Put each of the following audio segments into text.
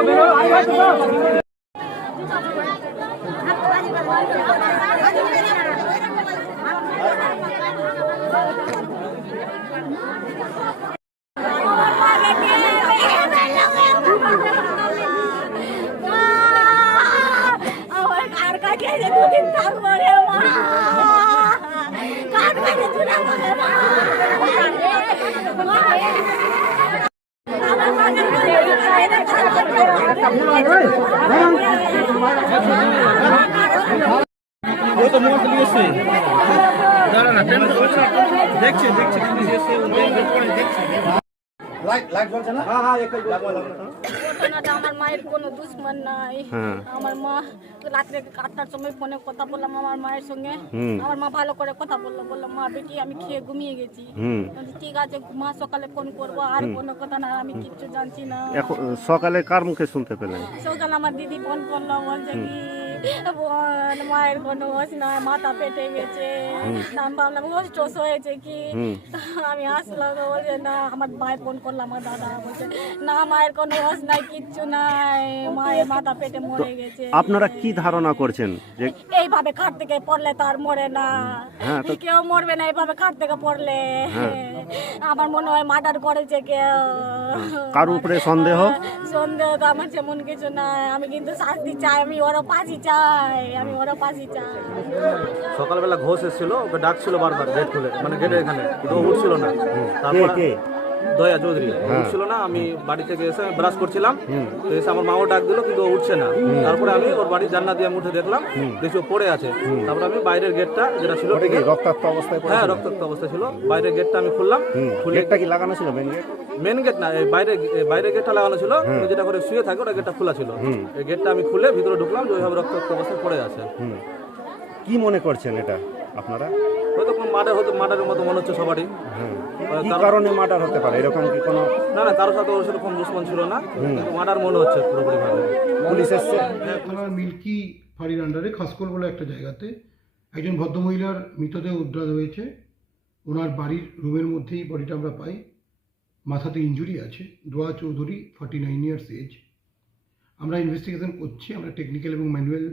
वो तो मोट लिए से दाঁড়া না টেন দেখছে দেখছে তুমি এসে দেখছে লাইট লাইট জ্বলছে না হ্যাঁ হ্যাঁ একই ঘটনাটা আমার মায়ের কোনো দুশ্মন নাই। আমার মা রাত্রে 8টার সময় ফোনে কথা বললাম আমার মায়ের সঙ্গে। আমার মা ভালো করে কথা বললো মা বেটি আমি খেয়ে ঘুমিয়ে গেছি। ঠিক আছে মা সকালে ফোন করবো আর কোনো কথা না আমি কিচ্ছু জানছি না। সকালে কার মুখে শুনতে পেলেন? সকালে আমার দিদি ফোন করলো বলছে কি মায়ের কোনো হোশ না মাথা পেটে গেছে। আমি ভাবলাম হোস্টোস হয়েছে কি আমি আসলাম বলছে না আমার মায়ের ফোন করলাম আমার দাদা বলছে না মায়ের কোনো হোশ নাই কিচ্ছু নাই মায়ের মাথা পেটে মরে গেছে। আপনারা কি ধারণা করছেন যে এইভাবে খাট থেকে পড়লে তো আর মরে না কেউ মরবে না এইভাবে খাট থেকে পড়লে। আমার মনে হয় মার্ডার করেছে কেউ। কার উপরে সন্দেহ? সন্দেহ তো আমার যেমন কিছু নাই আমি কিন্তু শাস্তি চাই আমি ওরা ফাঁসি চাই আমি ওরা ফাঁসি চাই। সকালবেলা ঘোষ এসেছিল ওকে ডাকছিল বারবার গেট খুলে মানে গেটের এখানে কিন্তু ও উঠছিল না। তারপর দয়া চৌধুরী উঠছিল না আমি বাড়ি থেকে এসে ব্রাশ করছিলাম তো এসে আমার মাও ডাক দিল কিন্তু ও উঠছে না। তারপরে আমি ওর বাড়ি জানলা দিয়ে উঠে দেখলাম দেখছি ও পড়ে আছে। তারপরে আমি বাইরের গেটটা যেটা ছিল রক্তাক্ত অবস্থায় হ্যাঁ রক্তাক্ত অবস্থা ছিল বাইরের গেটটা আমি খুললাম। গেটটা কি লাগানো ছিল? মেন গেট না বাইরে গেটটা লাগানো ছিল যেটা করে শুয়ে থাকে ওটা গেটটা খোলা ছিল। এই গেটটা আমি খুলে ভিতরে ঢুকলাম যে ওইভাবে রক্তাক্ত অবস্থায় পড়ে আছে। কি মনে করছেন এটা আপনারা? হয়তো মার্ডারের মতো মনে হচ্ছে সবারই। কি কারণে মার্ডার হতে পারে এরকম কি কোনো? না কারোর সাথে ওর সেরকম দুশ্মন ছিল না কিন্তু মার্ডার মনে হচ্ছে পুরোপুরি ভাবে। পুলিশ এসছে থানার মিল্কি ফাঁড়ির আন্ডারে খাসকোল বলে একটা জায়গাতে একজন ভদ্রমহিলার মৃতদেহ উদ্ধার হয়েছে। ওনার বাড়ির রুমের মধ্যেই বডিটা আমরা পাই। মাথাতে ইনজুরি আছে। দোয়া চৌধুরী 49 ইয়ার্স এজ। আমরা ইনভেস্টিগেশন করছি। আমরা টেকনিক্যাল এবং ম্যানুয়াল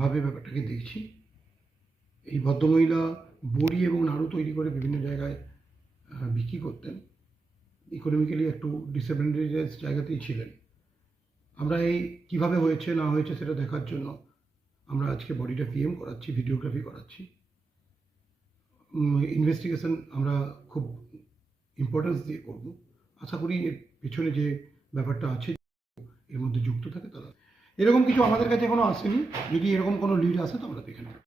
ভাবে ব্যাপারটাকে দেখছি। এই ভদ্রমহিলা বড়ি এবং নাড়ু তৈরি করে বিভিন্ন জায়গায় বিক্রি করতেন। ইকোনমিক্যালি একটু ডিসঅ্যাডভান্টেজেস জায়গাতেই ছিলেন। আমরা এই কীভাবে হয়েছে না হয়েছে সেটা দেখার জন্য আমরা আজকে বডিটা পিএম করাচ্ছি, ভিডিওগ্রাফি করাচ্ছি। ইনভেস্টিগেশন আমরা খুব ইম্পর্টেন্স দিয়ে করব। আশা করি এর পেছনে যে ব্যাপারটা আছে এর মধ্যে যুক্ত থাকে তারা। এরকম কিছু আমাদের কাছে এখনও আসেনি। যদি এরকম কোনো লিড আসে তো আমরা দেখে নেব।